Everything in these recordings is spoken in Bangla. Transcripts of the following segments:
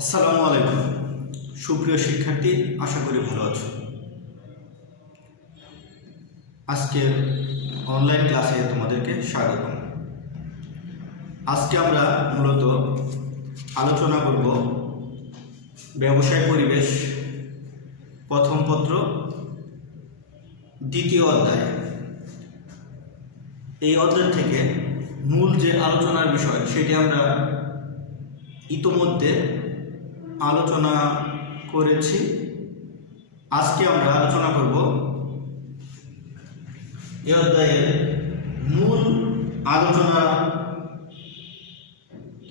আসসালামু আলাইকুম সুপ্রিয় শিক্ষার্থী, আশা করি ভালো আছো। আজকের অনলাইন ক্লাসে তোমাদেরকে স্বাগতম। আজকে আমরা মূলত আলোচনা করব ব্যবসায় পরিবেশ প্রথম পত্র দ্বিতীয় অধ্যায়। এই অধ্যায় থেকে মূল যে আলোচনার বিষয় সেটি আমরা ইতোমধ্যে আলোচনা করেছি। আজকে আমরা আলোচনা করব এই অধ্যায়ের মূল আলোচনা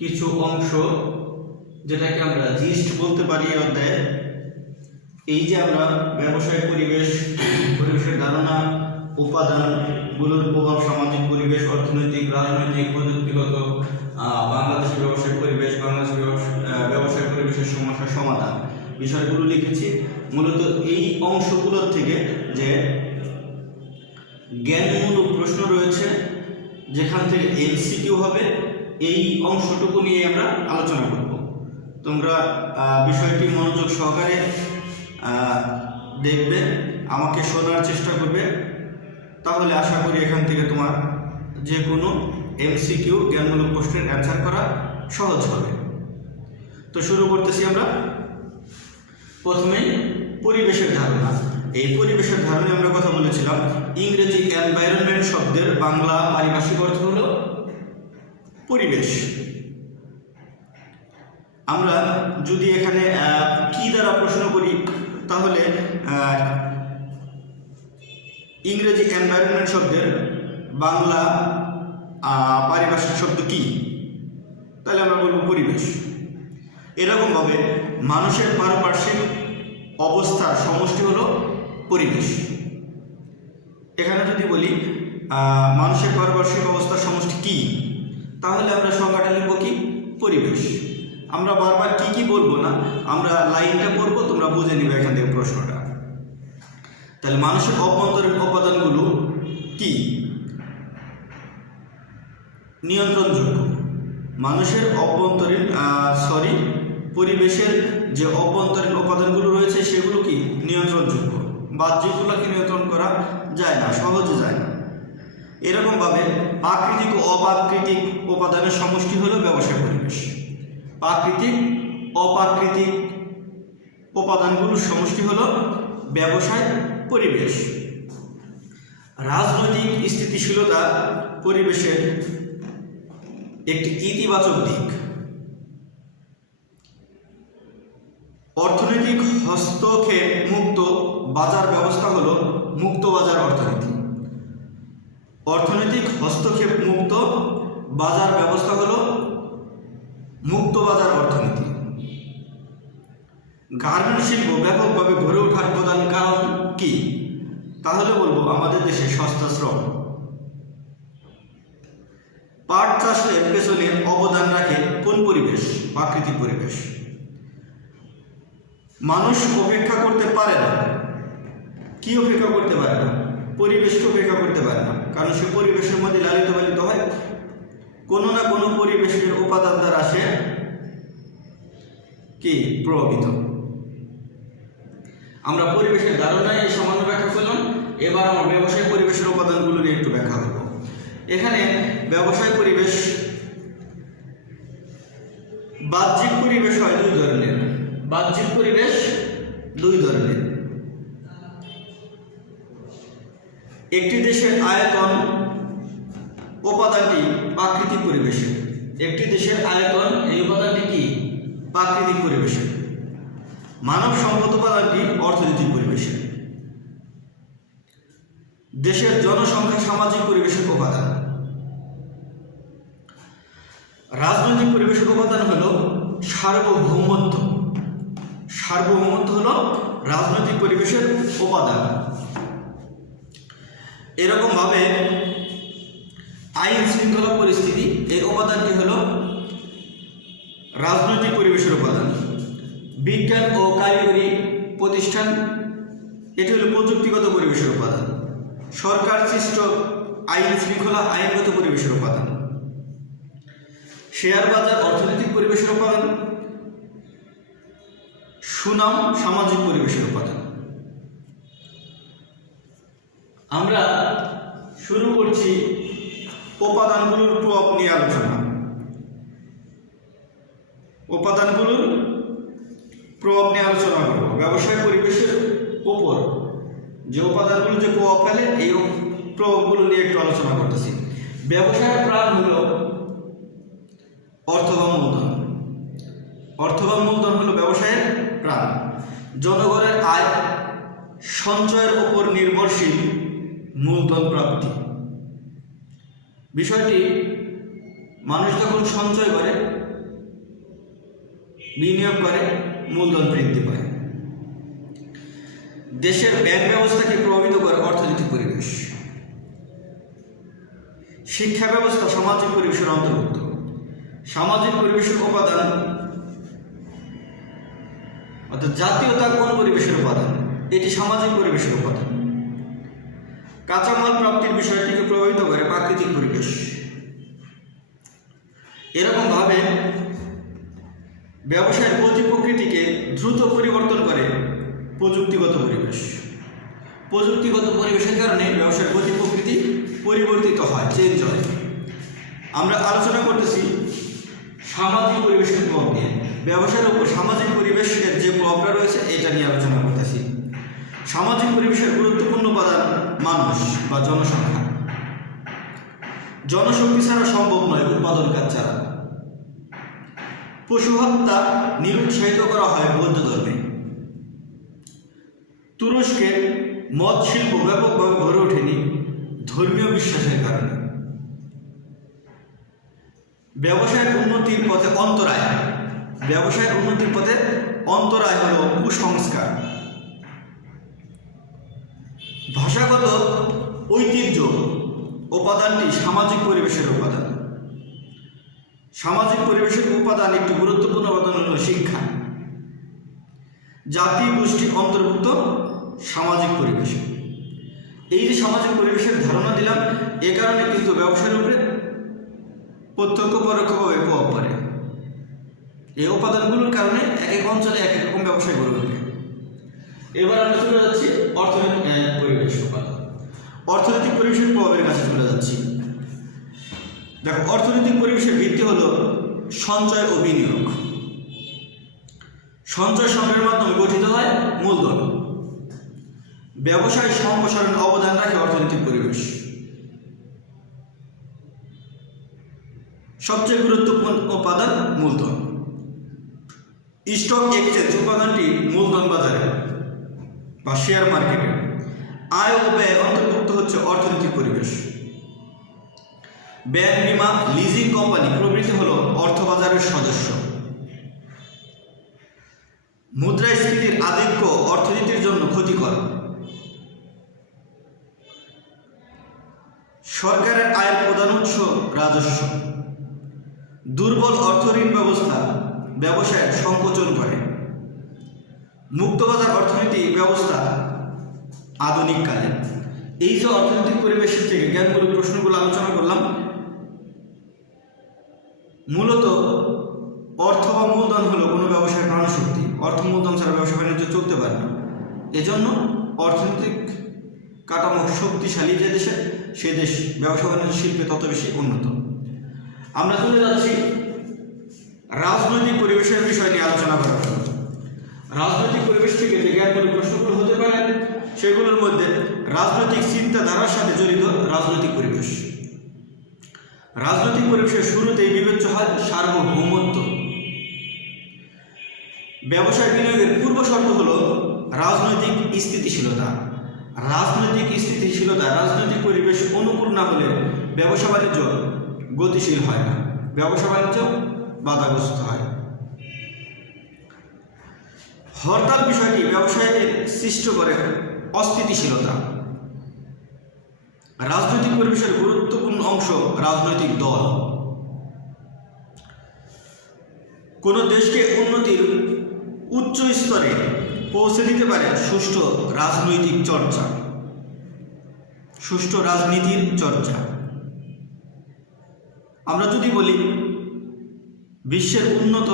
কিছু অংশ, যেটাকে আমরা জিস্ট বলতে পারি। এই অধ্যায়ে এই যে আমরা ব্যবসায় পরিবেশের ধারণা, উপাদানগুলোর প্রভাব, সামাজিক পরিবেশ, অর্থনৈতিক, রাজনৈতিক, প্রযুক্তিগত, বাংলাদেশের ব্যবসায় পরিবেশ, বাংলাদেশের ব্যবসায় পরিবেশের সমস্যার সমাধান বিষয়গুলো লিখেছি। মূলত এই অংশগুলোর থেকে যে জ্ঞানমূলক প্রশ্ন রয়েছে, যেখান থেকে এমসিকিউ হবে, এই অংশটুকু নিয়ে আমরা আলোচনা করব। তোমরা বিষয়টি মনোযোগ সহকারে দেখবে, আমাকে শোনার চেষ্টা করবে, তাহলে আশা করি এখান থেকে তোমার যে কোনো এমসিকিউ জ্ঞানমূলক প্রশ্নের অ্যান্সার করা সহজ হবে। তো শুরু করতেছি আমরা। প্রথমেই পরিবেশের ধারণা। এই পরিবেশের ধারণা আমরা কথা বলেছিলাম, ইংরেজি এনভায়রনমেন্ট শব্দের বাংলা পারিভাষিক অর্থ হলো পরিবেশ। আমরা যদি এখানে কি দ্বারা প্রশ্ন করি, তাহলে ইংরেজি এনভায়রনমেন্ট শব্দের বাংলা পারিভাষিক শব্দ কি, তাহলে আমরা বলবো পরিবেশ। এরকমভাবে মানুষের পারিপার্শ্বিক অবস্থার সমষ্টি হলো পরিবেশ। এখানে যদি বলি মানুষের পারিপার্শ্বিক অবস্থার সমষ্টি কি, তাহলে আমরা সংজ্ঞাটা লিখব কি, পরিবেশ। আমরা বারবার কি বলবো না, আমরা লাইনটা পড়বো, তোমরা বুঝে নিবে এখান থেকে প্রশ্নটা। তাহলে মানুষের অভ্যন্তরীণ উপাদানগুলো কি? নিয়ন্ত্রণযোগ্য। মানুষের পরিবেশের যে অভ্যন্তরীণ উপাদানগুলো রয়েছে সেগুলো কি নিয়ন্ত্রণযোগ্য। বাহ্যিকগুলোকে নিয়ন্ত্রণ করা যায় না, সহজে যায় না। এরকমভাবে প্রাকৃতিক ও অপ্রাকৃতিক উপাদানের সমষ্টি হলো ব্যবসায় পরিবেশ। প্রাকৃতিক অপ্রাকৃতিক উপাদানগুলোর সমষ্টি হলো ব্যবসায় পরিবেশ। রাজনৈতিক স্থিতিশীলতা পরিবেশের একটি ইতিবাচক দিক। অর্থনৈতিক হস্তক্ষেপ মুক্ত বাজার ব্যবস্থা হলো মুক্ত বাজার অর্থনীতি। অর্থনৈতিক হস্তক্ষেপ মুক্ত বাজার ব্যবস্থা হলো মুক্ত বাজার অর্থনীতি। গার্মেন্ট শিল্প ব্যাপকভাবে গড়ে ওঠার প্রধান কারণ কি, তাহলে বলবো আমাদের দেশে সস্তা শ্রম। পাট চাষের পেছনে অবদান রাখে কোন পরিবেশ? প্রাকৃতিক পরিবেশ। মানুষ অপেক্ষা করতে পারে না। কি অপেক্ষা করতে পারে না? পরিবেশকে অপেক্ষা করতে পারে না, কারণ সে পরিবেশের মধ্যে লালিত পালিত হয়। কোনো না কোনো পরিবেশের উপাদান দ্বারা সে কি প্রভাবিত। আমরা পরিবেশের ধারণায় এই সামান্য ব্যাখ্যা করলাম। এবার আমার ব্যবসায় পরিবেশের উপাদানগুলো নিয়ে একটু ব্যাখ্যা করব। এখানে ব্যবসায় পরিবেশ, বাহ্যিক পরিবেশ হয় দুই ধরনের। বাহ্যিক পরিবেশ দুই ধরনের। একটি দেশের আয়তন উপাদানটি প্রাকৃতিক পরিবেশে। একটি দেশের আয়তন, এই উপাদানটি কি প্রাকৃতিক পরিবেশে। মানব সম্পদ উপাদানটি অর্থনৈতিক পরিবেশে। দেশের জনসংখ্যা সামাজিক পরিবেশের উপাদান। রাজনৈতিক পরিবেশের উপাদান হলো সার্বভৌমত্ব। সার্বভৌমত্ব হলো রাজনৈতিক পরিবেশের উপাদান। এরকমভাবে আইন শৃঙ্খলা পরিস্থিতি, এই উপাদানটি হলো রাজনৈতিক পরিবেশের উপাদান। বিজ্ঞান ও কারিগরি প্রতিষ্ঠান, এটি হলো প্রযুক্তিগত পরিবেশের উপাদান। সরকার সৃষ্ট আইন শৃঙ্খলা আইনগত পরিবেশের উপাদান। শেয়ার বাজার অর্থনৈতিক পরিবেশের উপাদান। সুনাম সামাজিক পরিবেশের উপাদান। আমরা শুরু করছি উপাদানগুলোর প্রভাব নিয়ে আলোচনা। উপাদানগুলোর প্রভাব নিয়ে আলোচনা করব। ব্যবসায় পরিবেশের উপর যে উপাদানগুলো যে প্রভাব ফেলে এই প্রভাবগুলো নিয়ে একটু আলোচনা করতেছি। ব্যবসায়ের প্রাণ হলো অর্থ বা মূলধন। অর্থ বা মূলধন হলো ব্যবসায়ের প্রাণ। জনগণের আয় সঞ্চয়ের উপর নির্ভরশীল মূলধন প্রাপ্তি। বিষয়টি মানুষ যখন সঞ্চয় করে, বিনিয়োগ করে, মূলধন বৃদ্ধি পায়। দেশের ব্যাংক ব্যবস্থাকে প্রভাবিত করে অর্থনৈতিক পরিবেশ। শিক্ষা ব্যবস্থা সামাজিক পরিবেশের অন্তর্ভুক্ত। সামাজিক পরিবেশের উপাদান অর্থাৎ জাতীয়তা কোন পরিবেশের উপাদান? এটি সামাজিক পরিবেশের উপাদান। কাঁচামাল প্রাপ্তির বিষয়টিকে প্রভাবিত করে প্রাকৃতিক পরিবেশ। এরকমভাবে ব্যবসায়ের গতি প্রকৃতিকে দ্রুত পরিবর্তন করে প্রযুক্তিগত পরিবেশ। প্রযুক্তিগত পরিবেশের কারণে ব্যবসায়ের গতি প্রকৃতি পরিবর্তিত হয়, চেঞ্জ হয়। আমরা আলোচনা করতেছি সামাজিক পরিবেশের প্রভাব নিয়ে। ব্যবসায়ের উপর সামাজিক পরিবেশের যে প্রভাবটা রয়েছে এটা নিয়ে আলোচনা করতেছি। সামাজিক পরিবেশের গুরুত্বপূর্ণ উপাদান মানুষ বা জনসংখ্যা। জনশক্তি ছাড়া সম্ভব নয় উৎপাদন কাজ ছাড়া। পশু হত্যা নিরুৎসাহিত করা হয় বৌদ্ধ ধর্মে। তুরস্কে মদ শিল্প ব্যাপকভাবে গড়ে ওঠেনি ধর্মীয় বিশ্বাসের কারণে। ব্যবসায়ের উন্নতির পথে অন্তরায়। ব্যবসায়ের উন্নতির পথে অন্তরায় হল কুসংস্কার। ভাষাগত ঐতিহ্য উপাদানটি সামাজিক পরিবেশের উপাদান। সামাজিক পরিবেশের উপাদান একটি গুরুত্বপূর্ণ উপাদান হল শিক্ষা। জাতি গোষ্ঠী অন্তর্ভুক্ত সামাজিক পরিবেশ। এই যে সামাজিক পরিবেশের ধারণা দিলাম, এ কারণে কিন্তু ব্যবসায়ের উপরে প্রত্যক্ষ পরোক্ষভাবে প্রভাব পড়ে। এই উপাদানগুলোর কারণে এক এক অঞ্চলে এক এক রকম ব্যবসায় গড়ে ওঠে। এবার আমরা চলে যাচ্ছি অর্থনৈতিক পরিবেশ উপাদান। অর্থনৈতিক পরিবেশের প্রভাবের কাছে চলে যাচ্ছি। দেখো, অর্থনৈতিক পরিবেশের ভিত্তি হলো সঞ্চয় ও বিনিয়োগ। সঞ্চয় সংগ্রহের মাধ্যমে গঠিত হয় মূলধন। ব্যবসায় সম্প্রসারণে অবদান রাখে অর্থনৈতিক পরিবেশ। সবচেয়ে গুরুত্বপূর্ণ উপাদান মূলধন। স্টক এক্সচেঞ্জ উপাদানটি মূলধন বাজারে বা শেয়ার মার্কেটে। আয় ও ব্যয় অন্তর্ভুক্ত হচ্ছে অর্থনৈতিক পরিবেশ। ব্যাংক, বীমা, লিজিং কোম্পানি প্রভৃতি হল অর্থবাজারের সদস্য। মুদ্রাস্ফীতির আধিক্য অর্থনীতির জন্য ক্ষতিকর। সরকারের আয়ের প্রধান উৎস রাজস্ব। দুর্বল অর্থঋণ ব্যবস্থা ব্যবসায়ের সংকোচন করে। মুক্তবাজার অর্থনীতি ব্যবস্থা আধুনিক কালে। এই যে অর্থনৈতিক পরিবেশের থেকে জ্ঞানমূলক প্রশ্নগুলো আলোচনা করলাম, মূলত অর্থ বা মূলধন হলো কোনো ব্যবসায়ের প্রাণশক্তি। অর্থ মূলধন ছাড়া ব্যবসা বাণিজ্য চলতে পারে না। এজন্য অর্থনৈতিক কাঠামো শক্তিশালী যে দেশে, সে দেশ ব্যবসা বাণিজ্য শিল্পে তত বেশি উন্নত। আমরা চলে যাচ্ছি রাজনৈতিক পরিবেশের বিষয় নিয়ে আলোচনা করার জন্য। রাজনৈতিক পরিবেশ থেকে যে জ্ঞানমূলক প্রশ্নগুলো হতে পারে সেগুলোর মধ্যে রাজনৈতিক চিন্তাধারার সাথে জড়িত রাজনৈতিক পরিবেশ। রাজনৈতিক পরিবেশের শুরুতেই বিবেচ্য হয় সার্বভৌমত্ব। ব্যবসায় বিনিয়োগের পূর্ব শর্ত হল রাজনৈতিক স্থিতিশীলতা। রাজনৈতিক পরিবেশ অনুকূল না হলে ব্যবসা বাণিজ্য গতিশীল হয় না, ব্যবসা বাণিজ্য বাধাগ্রস্ত হয়। হরতাল বিষয়টি ব্যবসায়ে সৃষ্টি করে অস্থিতিশীলতা। রাজনৈতিক পরিবেশের গুরুত্বপূর্ণ অংশ রাজনৈতিক দল। কোনো দেশকে উন্নতির উচ্চ স্তরে পৌঁছে দিতে পারে সুষ্ঠু রাজনৈতিক চর্চা, সুষ্ঠু রাজনীতির চর্চা। আমরা যদি বলি বিশ্বের উন্নত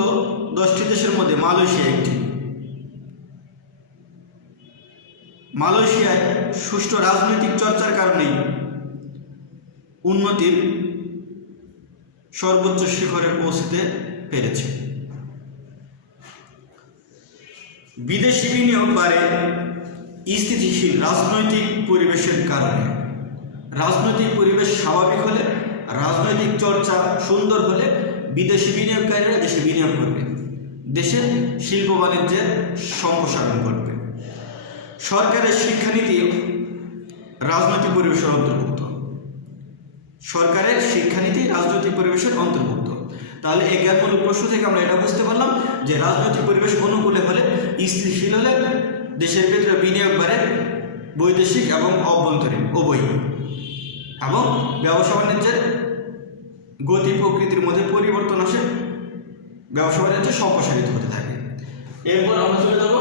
10টি দেশের মধ্যে মালয়েশিয়া একটি। মালয়েশিয়ায় সুষ্ঠু রাজনৈতিক চর্চার কারণেই উন্নতির সর্বোচ্চ শিখরে পৌঁছতে পেরেছে। বিদেশি বিনিয়োগ বাড়ে স্থিতিশীল রাজনৈতিক পরিবেশের কারণে। রাজনৈতিক পরিবেশ স্বাভাবিক হলে, রাজনৈতিক চর্চা সুন্দর হলে বিদেশি বিনিয়োগকারীরা দেশে বিনিয়োগ করবে, দেশের শিল্প বাণিজ্যের সম্প্রসারণ করবে। সরকারের শিক্ষানীতি রাজনৈতিক পরিবেশের অন্তর্ভুক্ত। সরকারের শিক্ষানীতি রাজনৈতিক পরিবেশের অন্তর্ভুক্ত। তাহলে এই জ্ঞানমূলক প্রশ্ন থেকে আমরা এটা বুঝতে পারলাম যে রাজনৈতিক পরিবেশ অনুকূলে হলে, স্থিতিশীল হলে দেশের ভিতরে বিনিয়োগ বাড়ে, বৈদেশিক এবং অভ্যন্তরীণ উভয়, এবং ব্যবসা বাণিজ্যের গতি প্রকৃতির মধ্যে পরিবর্তন আসে, ব্যবসা বাণিজ্য সম্প্রসারিত হতে থাকে। এরপর আমরা চলে যাব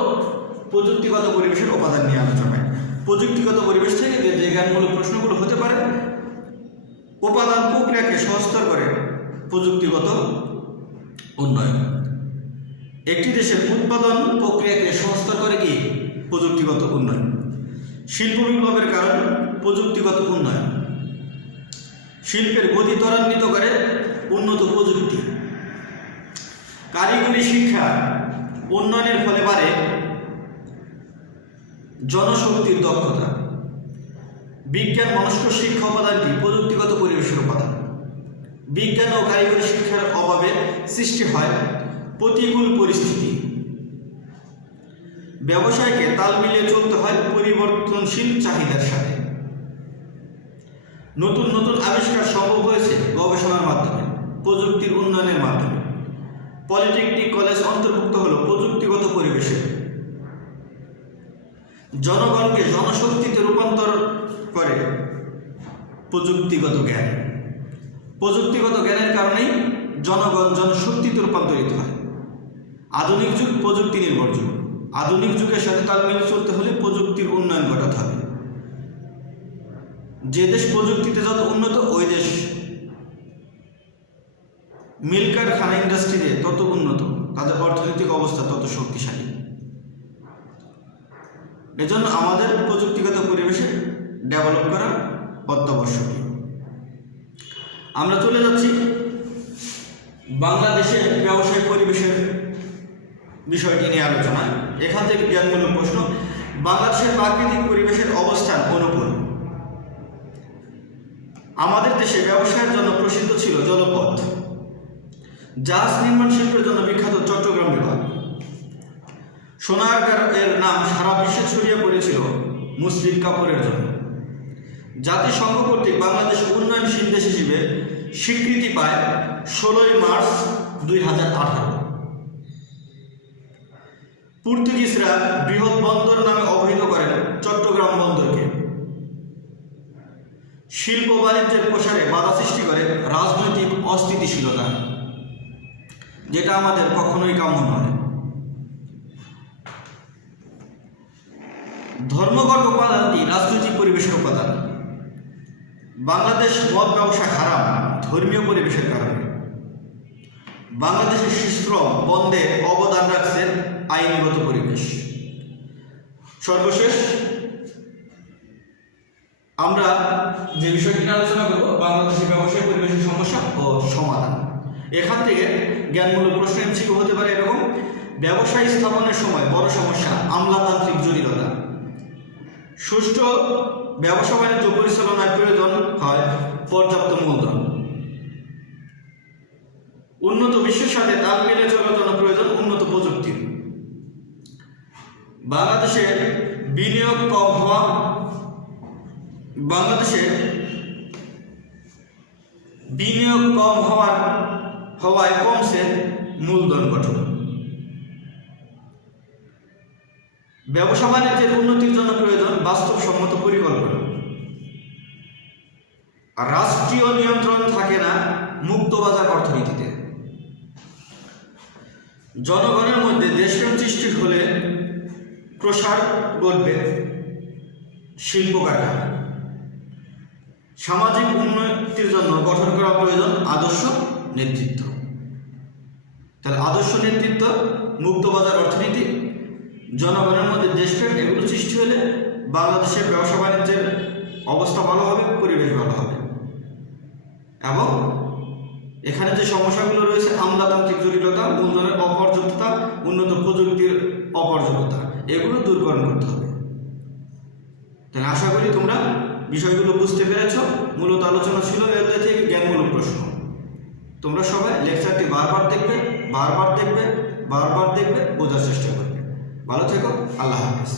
প্রযুক্তিগত পরিবেশের উপাদান নিয়ে আলোচনায়। প্রযুক্তিগত পরিবেশ থেকে যে জ্ঞানমূলক প্রশ্নগুলো হতে পারে, উপাদান প্রক্রিয়াকে সহজতর করে প্রযুক্তিগত উন্নয়ন। একটি দেশের উৎপাদন প্রক্রিয়াকে সহজতর করে কি? প্রযুক্তিগত উন্নয়ন। শিল্প বিপ্লবের কারণ প্রযুক্তিগত উন্নয়ন। শিল্পের গতি ত্বরান্বিত করে উন্নত প্রযুক্তি। কারিগরি শিক্ষা উন্নয়নের ফলে বাড়ে জনশক্তির দক্ষতা। বিজ্ঞান মনস্ক শিক্ষা উপাদানটি প্রযুক্তিগত পরিবেশের উপাদান। বিজ্ঞান ও কারিগরি শিক্ষার অভাবে সৃষ্টি হয় প্রতিকূল পরিস্থিতি। ব্যবসায়কে তাল মিলিয়ে চলতে হয় পরিবর্তনশীল চাহিদার সাথে। নতুন নতুন আবিষ্কার সম্ভব হয়েছে গবেষণার মাধ্যমে, প্রযুক্তির উন্নয়নের মাধ্যমে। পলিটেকনিক কলেজ অন্তর্ভুক্ত হলো প্রযুক্তিগত পরিবেশে। জনগণকে জনশক্তিতে রূপান্তর করে প্রযুক্তিগত জ্ঞান। প্রযুক্তিগত জ্ঞানের কারণেই জনগণ জনশক্তিতে রূপান্তরিত হয়। আধুনিক যুগ প্রযুক্তি নির্ভর যুগ। আধুনিক যুগের সাথে তাল মিলিয়ে চলতে হলে প্রযুক্তির উন্নয়ন ঘটাতে হবে। যে দেশ প্রযুক্তিতে যত উন্নত, ওই দেশ মিল কারখানা ইন্ডাস্ট্রিতে তত উন্নত, তাদের অর্থনৈতিক অবস্থা তত শক্তিশালী। এজন্য আমাদের প্রযুক্তিগত পরিবেশে ডেভেলপ করা অত্যাবশ্যকীয়। আমরা চলে যাচ্ছি বাংলাদেশের ব্যবসায়িক পরিবেশের বিষয়টি নিয়ে আলোচনা। এখান থেকে জ্ঞানমূলক প্রশ্ন। বাংলাদেশের প্রাকৃতিক পরিবেশের অবস্থান অনুকূল। আমাদের দেশে ব্যবসায়ের জন্য প্রসিদ্ধ ছিল জলপথ। জাহাজ নির্মাণ শিল্পের জন্য বিখ্যাত চট্টগ্রাম বিভাগ। সোনারগাঁয়ের নাম সারা বিশ্বে ছড়িয়ে পড়েছিল মুসলিম কাপড়ের জন্য। জাতিসংঘ কর্তৃক বাংলাদেশ উন্নয়নশীল দেশ হিসেবে স্বীকৃতি পায় 16 মার্চ 2018। পর্তুগিজরা বৃহৎ বন্দর নামে অভিহিত করেন চট্টগ্রাম বন্দরকে। শিল্প বাণিজ্যের প্রসারে বাধা সৃষ্টি করে রাজনৈতিক অস্থিতিশীলতা, যেটা আমাদের কখনোই কাম্য নয়। ধর্মগত উপাদানটি রাজনৈতিক পরিবেশের উপাদান। বাংলাদেশ মদ ব্যবসা হারাম ধর্মীয় পরিবেশের কারণে। বাংলাদেশের শিশুশ্রম বন্ধে অবদান রাখছে আইনগত পরিবেশ। সর্বশেষ আমরা যে বিষয়টি নিয়ে আলোচনা করব, বাংলাদেশের ব্যবসায়িক পরিবেশের সমস্যা ও সমাধান। এখান থেকে জ্ঞানমূলক প্রশ্ন এমসিকিউ হতে পারে এরকম: ব্যবসায় স্থাপনের সময় বড় সমস্যা আমলাতান্ত্রিক জটিলতা। সুষ্ঠু ব্যবসা বাণিজ্য পরিচালনায় প্রয়োজন হয় পর্যাপ্ত মূলধন। উন্নত বিশ্বের সাথে তাল মিলিয়ে চলার জন্য প্রয়োজন উন্নত প্রযুক্তি। বাংলাদেশে বিনিয়োগ কম হওয়া। বাংলাদেশে বিনিয়োগ কম হওয়ায় কমছে মূলধন গঠন। ব্যবসা বাণিজ্যের উন্নতির জন্য প্রয়োজন বাস্তবসম্মত পরিকল্পনা। রাষ্ট্রীয় নিয়ন্ত্রণ থাকে না মুক্তবাজার অর্থনীতিতে। জনগণের মধ্যে দেশপ্রেম সৃষ্টি হলে প্রসার ঘটবে শিল্প কারখানা। সামাজিক উন্নতির জন্য গঠন করা প্রয়োজন আদর্শ নেতৃত্ব। তাহলে আদর্শ নেতৃত্ব, মুক্তবাজার অর্থনীতি, জনগণের মধ্যে দেশপ্রেম, এগুলো সৃষ্টি হলে বাংলাদেশের ব্যবসা বাণিজ্যের অবস্থা ভালো হবে, পরিবেশ ভালো হবে এবং এখানে যে সমস্যাগুলো রয়েছে আমলাতান্ত্রিক জটিলতা, মূলধনের অপর্যাপ্ততা, উন্নত প্রযুক্তির অপর্যাপ্ততা, এগুলো দূরীকরণ করতে হবে। তাহলে আশা করি তোমরা বিষয়গুলো বুঝতে পেরেছ। মূলত আলোচনা ছিল এর থেকে জ্ঞানমূলক প্রশ্ন। তোমরা সবাই লেকচারটি বারবার দেখবে, বোঝার চেষ্টা করবে। ভালো থেকো, আল্লাহ হাফেজ।